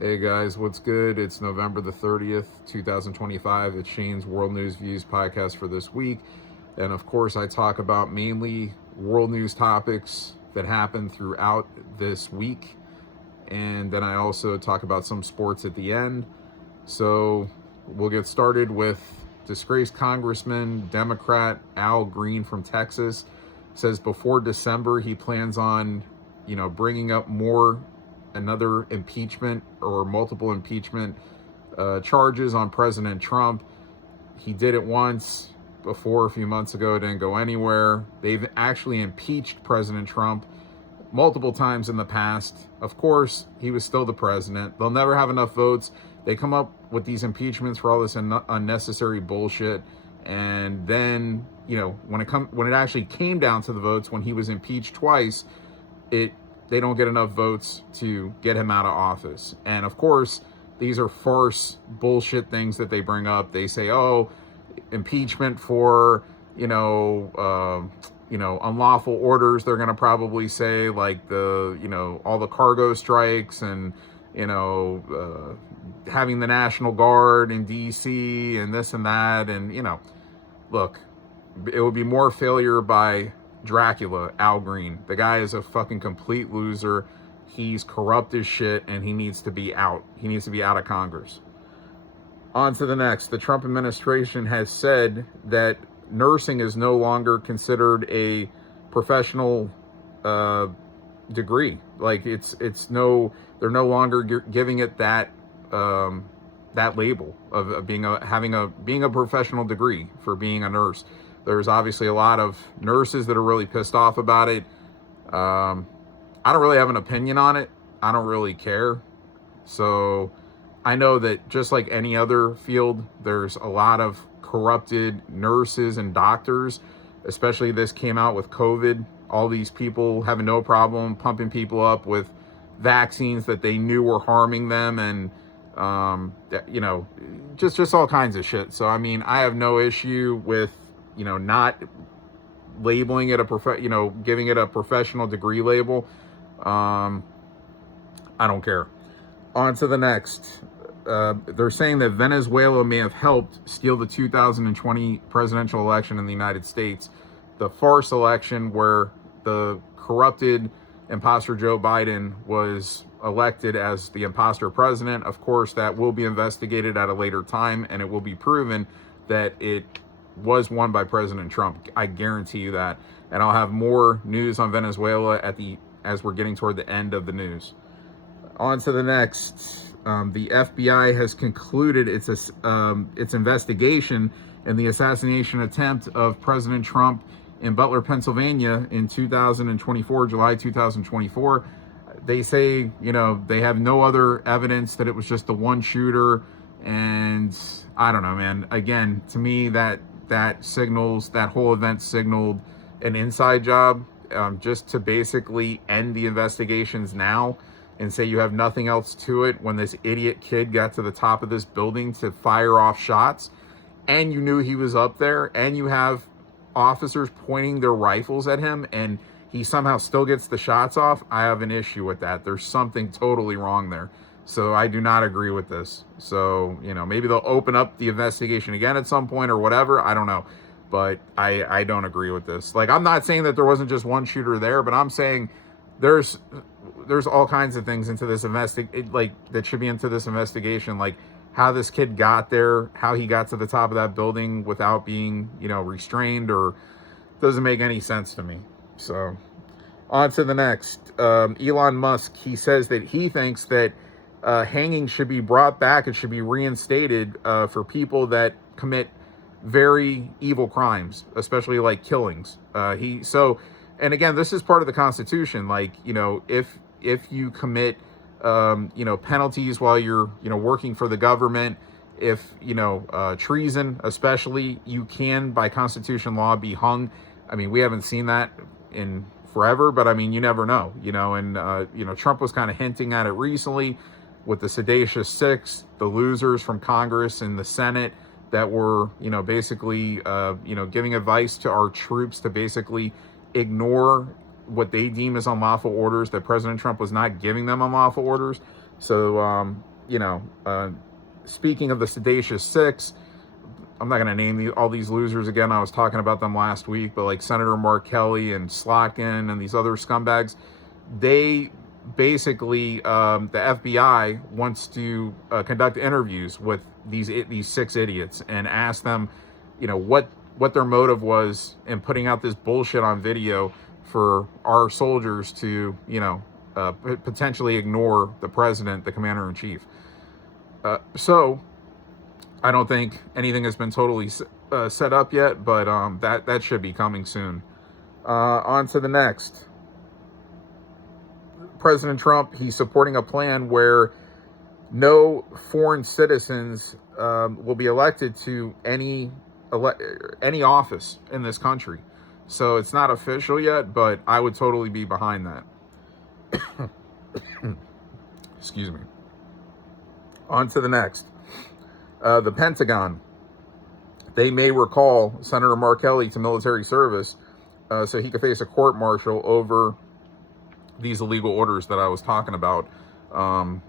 Hey guys, what's good? It's November the 30th, 2025. It's Shane's World News Views podcast for this week. And of course, I talk about mainly world news topics that happened throughout this week. And then I also talk about some sports at the end. So we'll get started with disgraced Congressman, Democrat Al Green from Texas. Says before December, he plans on, bringing up another impeachment or multiple impeachment charges on President Trump. He did it once before a few months ago, it didn't go anywhere. They've actually impeached President Trump multiple times in the past. Of course, he was still the president. They'll never have enough votes. They come up with these impeachments for all this unnecessary bullshit. And then, when it actually came down to the votes, when he was impeached twice, they don't get enough votes to get him out of office. And of course, these are farce bullshit things that they bring up. They say, oh, impeachment for, unlawful orders. They're going to probably say like all the cargo strikes and, having the National Guard in DC and this and that. And, look, it would be more failure by Dracula, Al Green. The guy is a fucking complete loser. He's corrupt as shit and he needs to be out. He needs to be out of Congress. On to the next. The Trump administration has said that nursing is no longer considered a professional degree. Like they're no longer giving it that label of being a professional degree for being a nurse. There's obviously a lot of nurses that are really pissed off about it. I don't really have an opinion on it. I don't really care. So I know that just like any other field, there's a lot of corrupted nurses and doctors, especially this came out with COVID. All these people having no problem pumping people up with vaccines that they knew were harming them and, just all kinds of shit. So, I mean, I have no issue with, not labeling it giving it a professional degree label. I don't care. On to the next. They're saying that Venezuela may have helped steal the 2020 presidential election in the United States, the farce election where the corrupted imposter Joe Biden was elected as the imposter president. Of course, that will be investigated at a later time, and it will be proven that it was won by President Trump. I guarantee you that. And I'll have more news on Venezuela as we're getting toward the end of the news. On to the next. The FBI has concluded its investigation in the assassination attempt of President Trump in Butler, Pennsylvania in 2024, July 2024. They say, they have no other evidence that it was just the one shooter. And I don't know, man. Again, to me, that whole event signaled an inside job, just to basically end the investigations now and say you have nothing else to it when this idiot kid got to the top of this building to fire off shots and you knew he was up there and you have officers pointing their rifles at him and he somehow still gets the shots off. I have an issue with that. There's something totally wrong there. So I do not agree with this. So, maybe they'll open up the investigation again at some point or whatever. I don't know. But I don't agree with this. Like, I'm not saying that there wasn't just one shooter there, but I'm saying there's all kinds of things into this that should be into this investigation, like how this kid got there, how he got to the top of that building without being, restrained, or doesn't make any sense to me. So on to the next. Elon Musk, he says that he thinks that hanging should be brought back. It should be reinstated for people that commit very evil crimes, especially like killings. And again, this is part of the Constitution. Like, if you commit, penalties while you're, working for the government, if, treason, especially, you can, by Constitution law, be hung. I mean, we haven't seen that in forever, but I mean, you never know, and Trump was kind of hinting at it recently with the Sedacious Six, the losers from Congress and the Senate that were, basically, giving advice to our troops to basically ignore what they deem as unlawful orders, that President Trump was not giving them unlawful orders. So, speaking of the Sedacious Six, I'm not going to name all these losers again. I was talking about them last week, but like Senator Mark Kelly and Slotkin and these other scumbags, they basically, the FBI wants to conduct interviews with these six idiots and ask them, what their motive was in putting out this bullshit on video for our soldiers to, potentially ignore the president, the commander in chief. So I don't think anything has been totally set up yet, but that should be coming soon. On to the next. President Trump, he's supporting a plan where no foreign citizens will be elected to any office in this country. So it's not official yet, but I would totally be behind that. Excuse me. On to the next. The Pentagon, they may recall Senator Mark Kelly to military service so he could face a court-martial over these illegal orders that I was talking about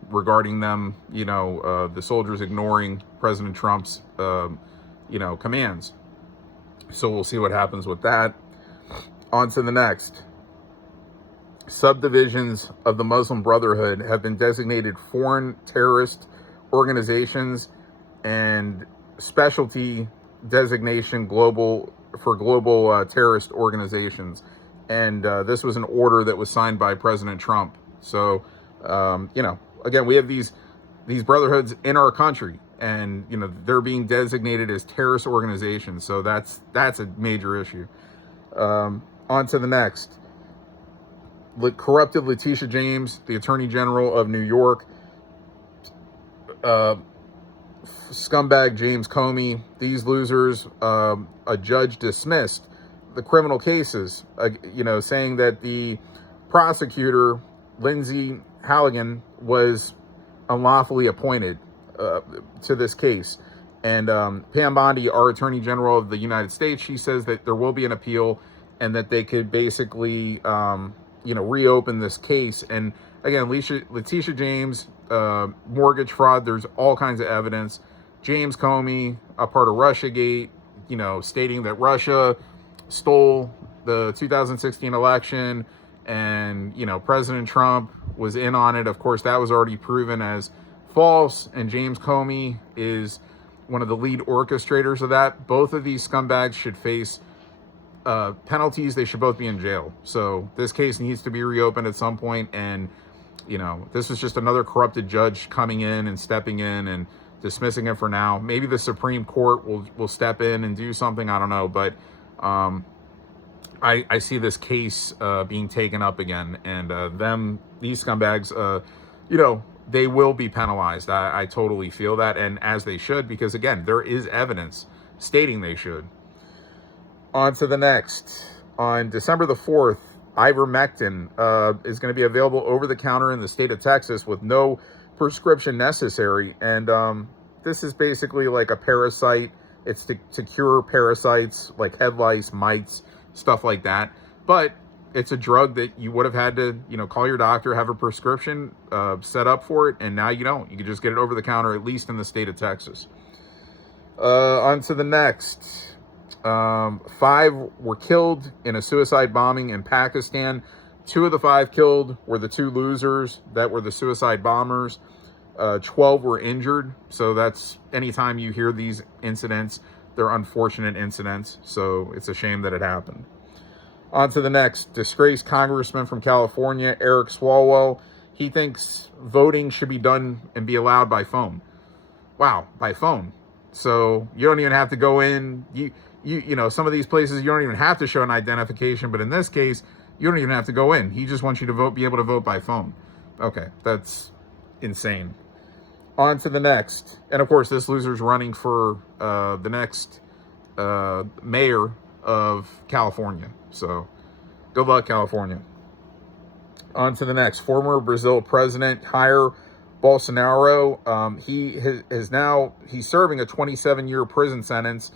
regarding them, the soldiers ignoring President Trump's, commands. So we'll see what happens with that. On to the next. Subdivisions of the Muslim Brotherhood have been designated foreign terrorist organizations and specialty designation for global terrorist organizations. And this was an order that was signed by President Trump. So, again, we have these brotherhoods in our country, and they're being designated as terrorist organizations. So that's a major issue. On to the next. Corrupted Letitia James, the Attorney General of New York. Scumbag James Comey, these losers, a judge dismissed the criminal cases, saying that the prosecutor, Lindsay Halligan, was unlawfully appointed to this case. And Pam Bondi, our Attorney General of the United States, she says that there will be an appeal and that they could basically, reopen this case. And again, Letitia James, mortgage fraud, there's all kinds of evidence. James Comey, a part of Russiagate, stating that Russia stole the 2016 election and, President Trump was in on it. Of course, that was already proven as false. And James Comey is one of the lead orchestrators of that. Both of these scumbags should face penalties. They should both be in jail. So this case needs to be reopened at some point. And, this is just another corrupted judge coming in and stepping in and dismissing it for now. Maybe the Supreme Court will step in and do something. I don't know. But I see this case being taken up again. And these scumbags, they will be penalized. I totally feel that. And as they should, because, again, there is evidence stating they should. On to the next. On December the 4th, ivermectin is going to be available over the counter in the state of Texas with no prescription necessary. And this is basically like a parasite. It's to cure parasites like head lice, mites, stuff like that. But it's a drug that you would have had to, call your doctor, have a prescription set up for it. And now you don't. You can just get it over the counter, at least in the state of Texas. On to the next. 5 were killed in a suicide bombing in Pakistan. 2 of the 5 killed were the 2 losers that were the suicide bombers. 12 were injured. So that's, anytime you hear these incidents, they're unfortunate incidents. So it's a shame that it happened. On to the next. Disgraced congressman from California, Eric Swalwell. He thinks voting should be done and be allowed by phone. Wow, by phone. So you don't even have to go in. Some of these places, you don't even have to show an identification. But in this case, you don't even have to go in. He just wants you to be able to vote by phone. Okay, that's insane. On to the next. And of course, this loser's running for the next mayor of California. So good luck, California. On to the next. Former Brazil president Jair Bolsonaro. He's serving a 27-year prison sentence.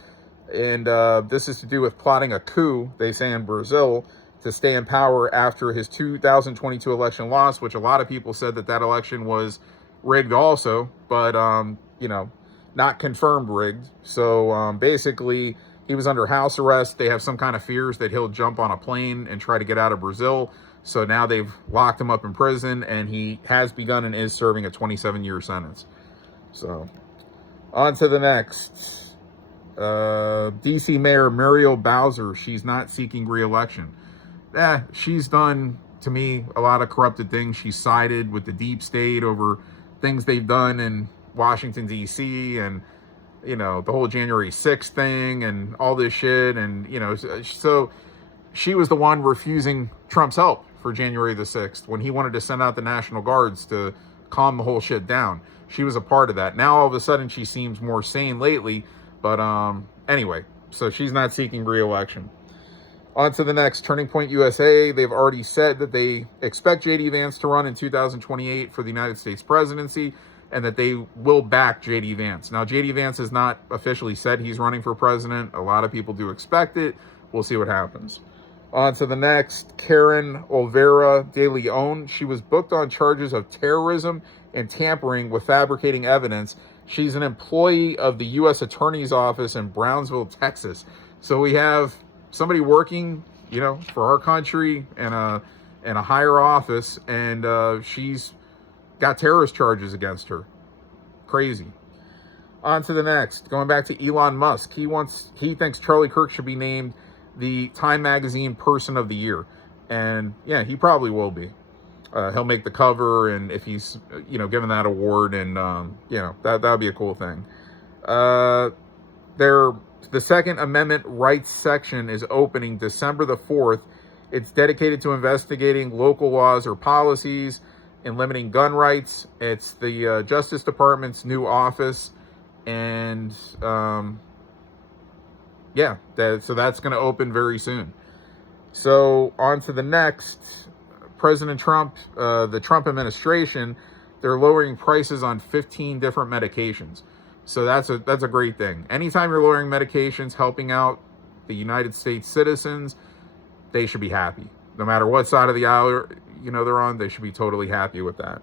And this is to do with plotting a coup, they say, in Brazil to stay in power after his 2022 election loss, which a lot of people said that election was rigged also, but not confirmed rigged. So basically, he was under house arrest. They have some kind of fears that he'll jump on a plane and try to get out of Brazil. So now they've locked him up in prison, and he has begun and is serving a 27-year sentence. So on to the next. DC Mayor Muriel Bowser, she's not seeking re-election. She's done, to me, a lot of corrupted things. She sided with the deep state over things they've done in Washington, D.C., and, the whole January 6th thing and all this shit. And, so she was the one refusing Trump's help for January the 6th when he wanted to send out the National Guards to calm the whole shit down. She was a part of that. Now, all of a sudden, she seems more sane lately. But anyway, so she's not seeking re-election. On to the next, Turning Point USA. They've already said that they expect J.D. Vance to run in 2028 for the United States presidency, and that they will back J.D. Vance. Now, J.D. Vance has not officially said he's running for president. A lot of people do expect it. We'll see what happens. On to the next, Karen Olvera de Leon. She was booked on charges of terrorism and tampering with fabricating evidence. She's an employee of the U.S. Attorney's Office in Brownsville, Texas. So we have somebody working, for our country in a higher office, and she's got terrorist charges against her. Crazy. On to the next. Going back to Elon Musk. He thinks Charlie Kirk should be named the Time Magazine Person of the Year. And yeah, he probably will be. He'll make the cover, and if he's, given that award, and, that would be a cool thing. The Second Amendment rights section is opening December the 4th. It's dedicated to investigating local laws or policies and limiting gun rights. It's the Justice Department's new office, and, so that's going to open very soon. So on to the next. President Trump, the Trump administration, they're lowering prices on 15 different medications. So that's a great thing. Anytime you're lowering medications, helping out the United States citizens, they should be happy. No matter what side of the aisle they're on, they should be totally happy with that.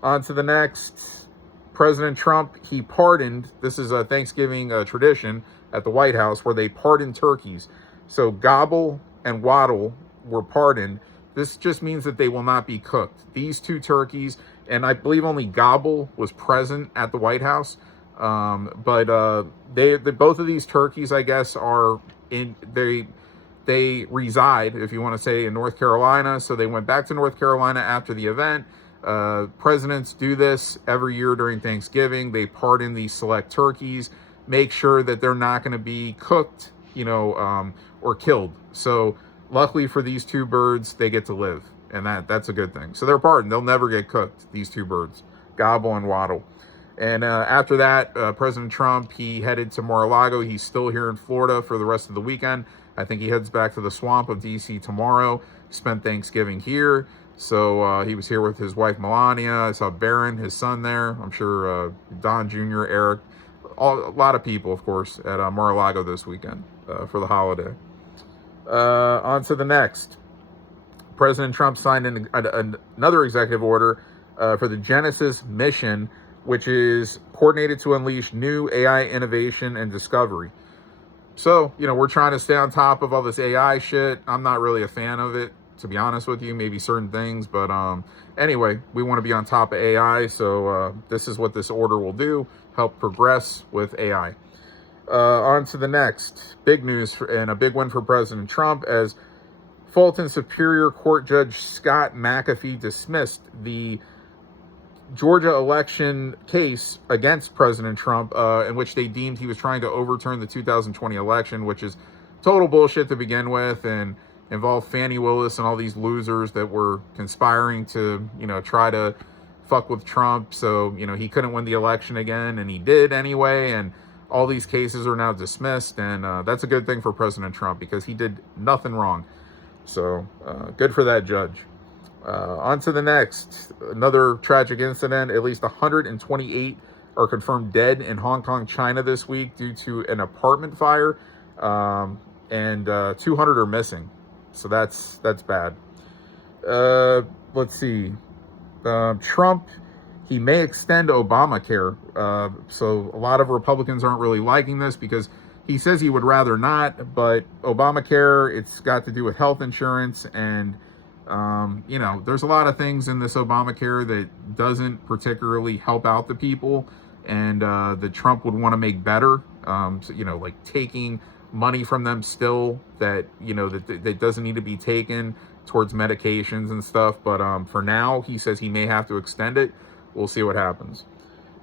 On to the next. President Trump, he pardoned, this is a Thanksgiving tradition at the White House, where they pardon turkeys. So Gobble and Waddle were pardoned. This just means that they will not be cooked. These two turkeys, and I believe only Gobble was present at the White House, but both of these turkeys, I guess, they reside, if you want to say, in North Carolina. So they went back to North Carolina after the event. Presidents do this every year during Thanksgiving. They pardon these select turkeys, make sure that they're not going to be cooked, or killed. So luckily for these two birds, they get to live, and that's a good thing. So they're pardoned. They'll never get cooked, these two birds, Gobble and Waddle. And after that, President Trump, he headed to Mar-a-Lago. He's still here in Florida for the rest of the weekend. I think he heads back to the swamp of D.C. tomorrow. Spent Thanksgiving here. So he was here with his wife, Melania. I saw Barron, his son, there. I'm sure Don Jr., Eric, a lot of people, of course, at Mar-a-Lago this weekend for the holiday. On to the next. President Trump signed another executive order for the Genesis mission, which is coordinated to unleash new AI innovation and discovery. So, we're trying to stay on top of all this AI shit. I'm not really a fan of it, to be honest with you, maybe certain things. But anyway, we want to be on top of AI. So this is what this order will do, help progress with AI. On to the next. Big news and a big one for President Trump, as Fulton Superior Court Judge Scott McAfee dismissed the Georgia election case against President Trump, in which they deemed he was trying to overturn the 2020 election, which is total bullshit to begin with, and involved Fani Willis and all these losers that were conspiring to, try to fuck with Trump. So, he couldn't win the election again, and he did anyway. And all these cases are now dismissed, and that's a good thing for President Trump, because he did nothing wrong. So good for that judge. On to the next. Another tragic incident. At least 128 are confirmed dead in Hong Kong, China this week due to an apartment fire, and 200 are missing. So that's bad. Let's see. Trump, he may extend Obamacare. So a lot of Republicans aren't really liking this because he says he would rather not, but Obamacare, it's got to do with health insurance, and there's a lot of things in this Obamacare that doesn't particularly help out the people, and that Trump would want to make better. So, like taking money from them still that that doesn't need to be taken towards medications and stuff. But for now, he says he may have to extend it. We'll see what happens.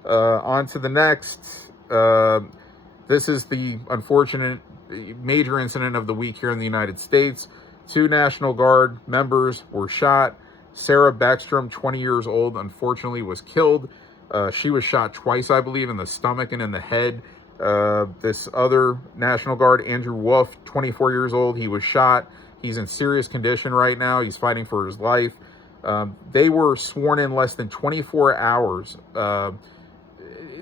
On to the next. This is the unfortunate major incident of the week here in the United States. 2 National Guard members were shot. Sarah Beckstrom, 20 years old, unfortunately was killed. She was shot twice, I believe, in the stomach and in the head. This other National Guard, Andrew Wolf, 24 years old, he was shot. He's in serious condition right now. He's fighting for his life. They were sworn in less than 24 hours.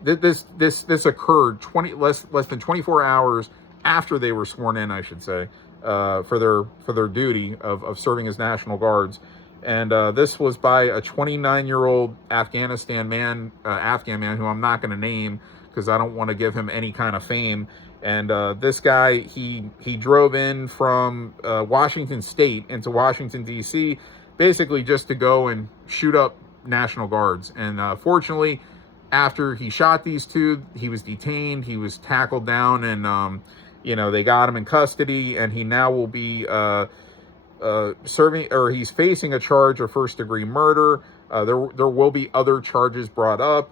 This occurred less than 24 hours after they were sworn in, I should say, for their duty of serving as National Guards. And this was by a 29-year-old Afghan man who I'm not going to name because I don't want to give him any kind of fame. And this guy, he drove in from Washington State into Washington, D.C., basically just to go and shoot up National Guards. And fortunately, after he shot these 2, he was detained. He was tackled down, and they got him in custody. And he now will be he's facing a charge of first-degree murder. There will be other charges brought up.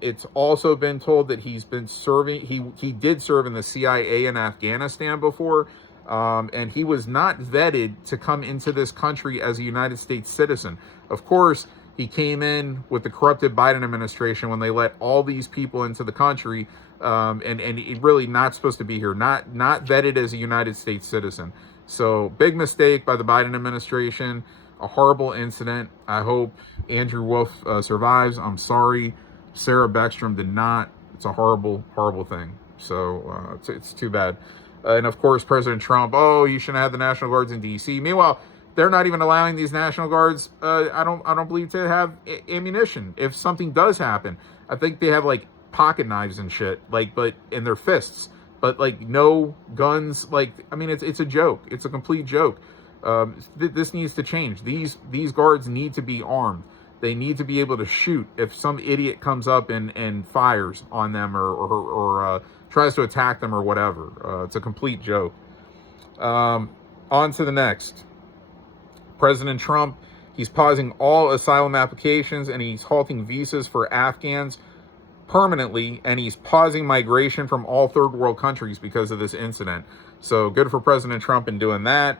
It's also been told that he's been serving. He did serve in the CIA in Afghanistan before, and he was not vetted to come into this country as a United States citizen. Of course, he came in with the corrupted Biden administration when they let all these people into the country, and he really not supposed to be here, not vetted as a United States citizen. So big mistake by the Biden administration, a horrible incident. I hope Andrew Wolf survives. I'm sorry, Sarah Beckstrom did not. It's a horrible, horrible thing. So it's too bad. And of course, President Trump, you shouldn't have the National Guards in D.C. Meanwhile, they're not even allowing these National Guards, I don't believe, to have ammunition. If something does happen, I think they have like pocket knives and shit, but in their fists, but like no guns. It's a joke. It's a complete joke. This needs to change. These guards need to be armed. They need to be able to shoot if some idiot comes up and fires on them or tries to attack them or whatever. It's a complete joke. On to the next. President Trump, he's pausing all asylum applications and he's halting visas for Afghans permanently, and he's pausing migration from all third world countries because of this incident. So good for President Trump in doing that.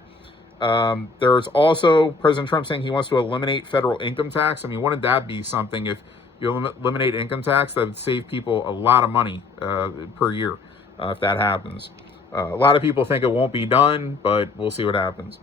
There's also President Trump saying he wants to eliminate federal income tax. Wouldn't that be something? If you eliminate income tax, that would save people a lot of money per year if that happens. A lot of people think it won't be done, but we'll see what happens.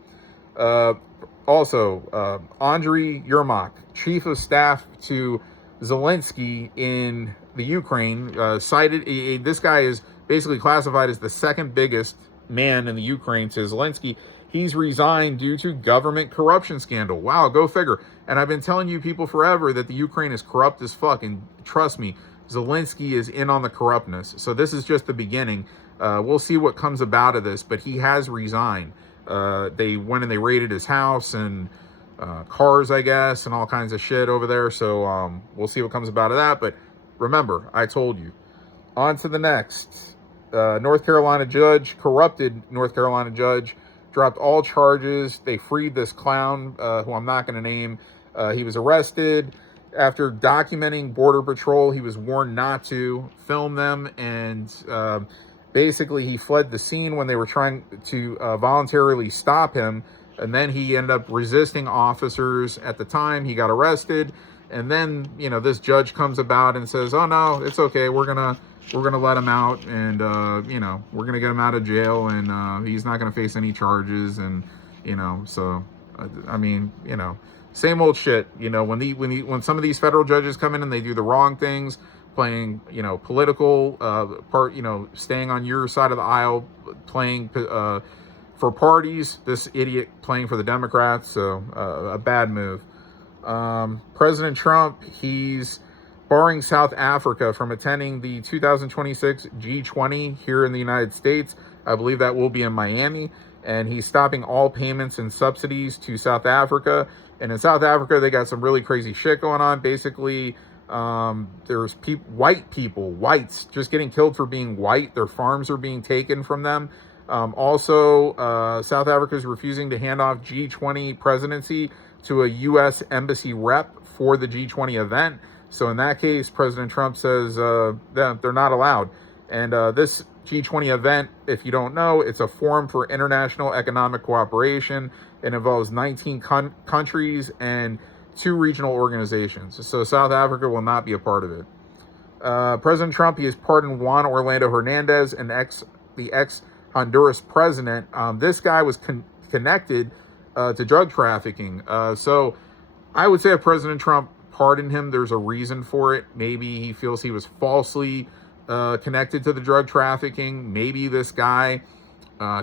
Also, Andriy Yermak, chief of staff to Zelensky in the Ukraine, cited, this guy is basically classified as the second biggest man in the Ukraine to Zelensky. He's resigned due to government corruption scandal. Wow, go figure. And I've been telling you people forever that the Ukraine is corrupt as fuck. And trust me, Zelensky is in on the corruptness. So this is just the beginning. We'll see what comes about of this, but he has resigned. They went and they raided his house and cars, I guess, and all kinds of shit over there. So we'll see what comes about of that. But remember, I told you. On to the next. Corrupted North Carolina judge, dropped all charges. They freed this clown, who I'm not going to name. He was arrested after documenting Border Patrol. He was warned not to film them, and basically he fled the scene when they were trying to voluntarily stop him, and then he ended up resisting officers. At the time, he got arrested, and then this judge comes about and says, "Oh no, it's okay. We're gonna let him out, and we're gonna get him out of jail, and he's not gonna face any charges." And so same old shit. When some of these federal judges come in and they do the wrong things, playing political part, staying on your side of the aisle, playing for parties. This idiot playing for the Democrats. So a bad move. President Trump, he's barring South Africa from attending the 2026 G20 here in the United States. I believe that will be in Miami. And he's stopping all payments and subsidies to South Africa. And in South Africa, they got some really crazy shit going on. Basically, there's whites just getting killed for being white. Their farms are being taken from them. South Africa is refusing to hand off G20 presidency to a U.S. embassy rep for the G20 event. So in that case, President Trump says that they're not allowed. And this G20 event, if you don't know, it's a forum for international economic cooperation. It involves 19 countries and 2 regional organizations. So South Africa will not be a part of it. President Trump, he has pardoned Juan Orlando Hernandez, the ex-Honduras president. This guy was connected to drug trafficking. So I would say if President Trump pardoned him, there's a reason for it. Maybe he feels he was falsely connected to the drug trafficking. Maybe this guy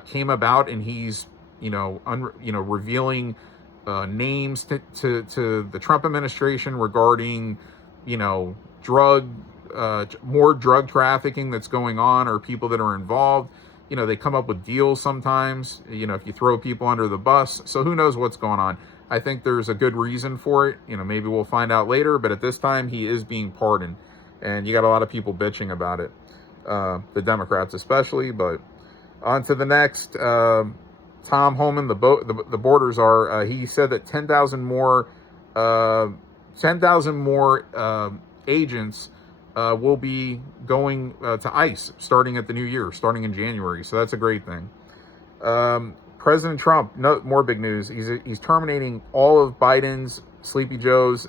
came about and he's, revealing names to the Trump administration regarding, more drug trafficking that's going on, or people that are involved. They come up with deals sometimes, if you throw people under the bus. So who knows what's going on? I think there's a good reason for it. Maybe we'll find out later, but at this time he is being pardoned. And you got a lot of people bitching about it, the Democrats especially. But on to the next. Tom Homan, the border czar, he said that 10,000 more agents will be going to ICE starting at the new year, starting in January. So that's a great thing. President Trump, no more big news. He's terminating all of Biden's Sleepy Joe's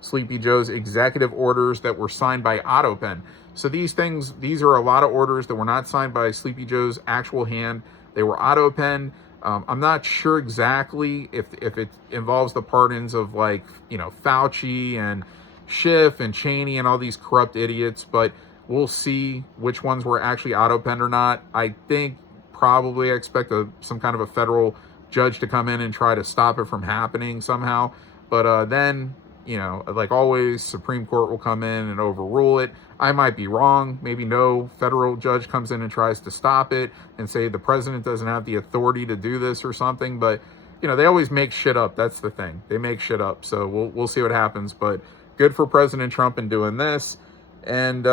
Sleepy Joe's executive orders that were signed by AutoPen. So these are a lot of orders that were not signed by Sleepy Joe's actual hand. They were AutoPen. I'm not sure exactly if it involves the pardons of Fauci and Schiff and Cheney and all these corrupt idiots, but we'll see which ones were actually AutoPen or not. I think probably I expect some kind of a federal judge to come in and try to stop it from happening somehow. But then, like always, Supreme Court will come in and overrule it. I might be wrong. Maybe no federal judge comes in and tries to stop it and say the president doesn't have the authority to do this or something. But, they always make shit up. That's the thing. They make shit up. So we'll see what happens. But good for President Trump in doing this. And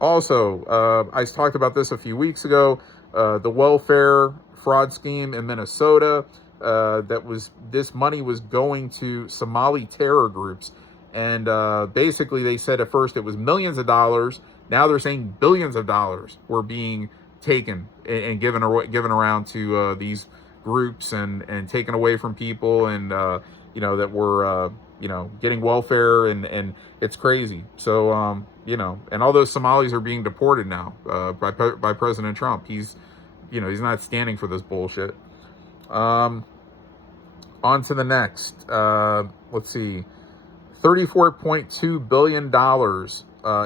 also, I talked about this a few weeks ago. The welfare fraud scheme in Minnesota, this money was going to Somali terror groups. And basically they said at first it was millions of dollars. Now they're saying billions of dollars were being taken and given around to these groups and taken away from people, and that were getting welfare, and it's crazy. So and all those Somalis are being deported now by President Trump. He's not standing for this bullshit. On to the next. Let's see. $34.2 billion.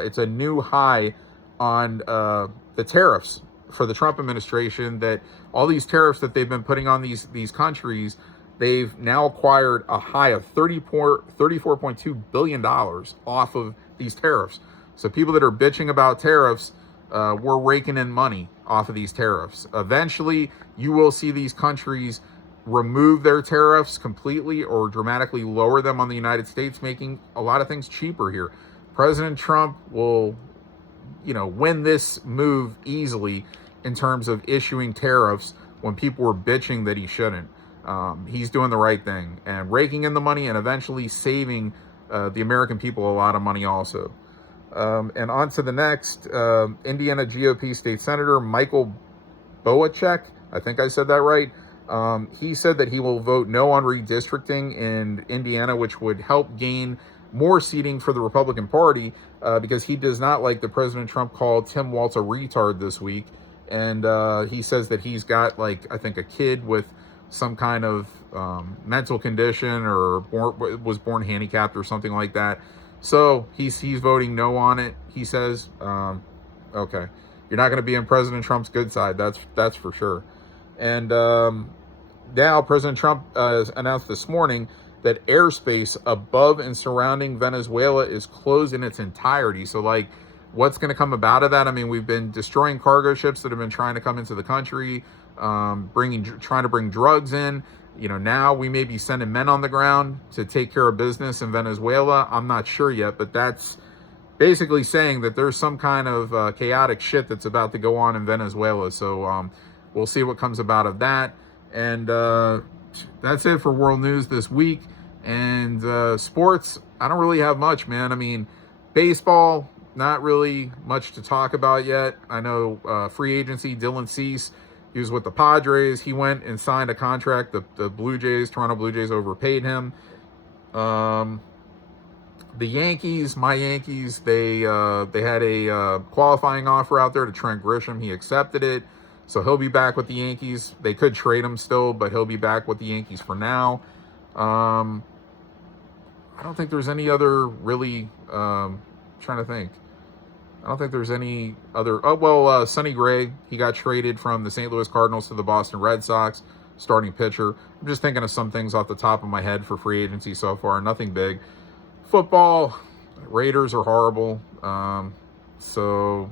It's a new high on the tariffs for the Trump administration, that all these tariffs that they've been putting on these countries, they've now acquired a high of $34.2 billion off of these tariffs. So people that are bitching about tariffs, we're raking in money off of these tariffs. Eventually, you will see these countries remove their tariffs completely or dramatically lower them on the United States, making a lot of things cheaper here. President Trump will, win this move easily in terms of issuing tariffs when people were bitching that he shouldn't. He's doing the right thing and raking in the money, and eventually saving the American people a lot of money also. And on to the next. Indiana GOP State Senator Michael Boachek, I think I said that right. He said that he will vote no on redistricting in Indiana, which would help gain more seating for the Republican Party, because he does not like the President Trump called Tim Walz a retard this week. And he says that he's got, I think a kid with some kind of mental condition, or was born handicapped or something like that. So he's voting no on it. He says, okay, you're not going to be on President Trump's good side. That's for sure. And now President Trump announced this morning that airspace above and surrounding Venezuela is closed in its entirety. So, like, what's going to come about of that? I mean, we've been destroying cargo ships that have been trying to come into the country, trying to bring drugs in. You know, now we may be sending men on the ground to take care of business in Venezuela. I'm not sure yet, but that's basically saying that there's some kind of chaotic shit that's about to go on in Venezuela. So we'll see what comes about of that. And that's it for world news this week. And sports, I don't really have much, man. I mean, baseball, not really much to talk about yet. I know free agency, Dylan Cease, he was with the Padres. He went and signed a contract. The Blue Jays, Toronto Blue Jays, overpaid him. The Yankees, my Yankees, they had a qualifying offer out there to Trent Grisham. He accepted it, so he'll be back with the Yankees. They could trade him still, but he'll be back with the Yankees for now. I don't think there's any other really. Trying to think. I don't think there's any other. Oh well, Sonny Gray. He got traded from the St. Louis Cardinals to the Boston Red Sox, starting pitcher. I'm just thinking of some things off the top of my head for free agency so far. Nothing big. Football, Raiders are horrible. So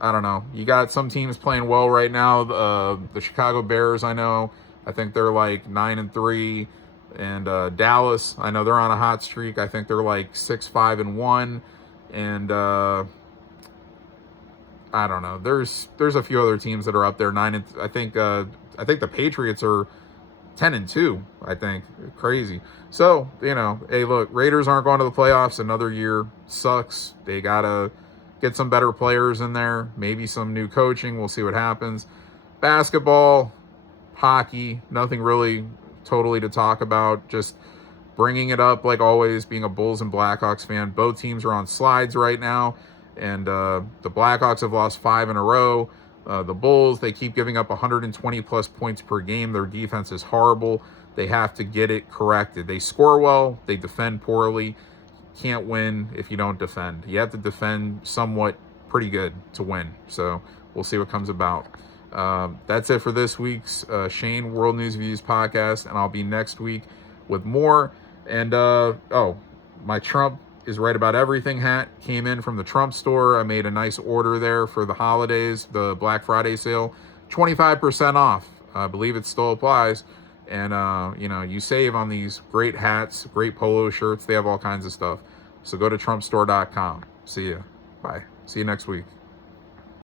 I don't know. You got some teams playing well right now. The Chicago Bears, I know. I think they're like 9-3, and Dallas, I know they're on a hot streak. I think they're like 6-5-1, and I don't know. There's a few other teams that are up there. I think the Patriots are 10-2, I think. Crazy. So, you know, hey, look, Raiders aren't going to the playoffs another year. Sucks. They got to get some better players in there. Maybe some new coaching. We'll see what happens. Basketball, hockey, nothing really totally to talk about. Just bringing it up like always, being a Bulls and Blackhawks fan. Both teams are on slides right now. And the Blackhawks have lost 5 in a row. The Bulls, they keep giving up 120-plus points per game. Their defense is horrible. They have to get it corrected. They score well. They defend poorly. Can't win if you don't defend. You have to defend somewhat pretty good to win. So we'll see what comes about. That's it for this week's Shane World News Views podcast, and I'll be next week with more. And, my Trump is right about everything hat came in from the Trump store. I made a nice order there for the holidays, the Black Friday sale, 25% off. I believe it still applies. And, you save on these great hats, great polo shirts. They have all kinds of stuff. So go to trumpstore.com. See ya. Bye. See you next week.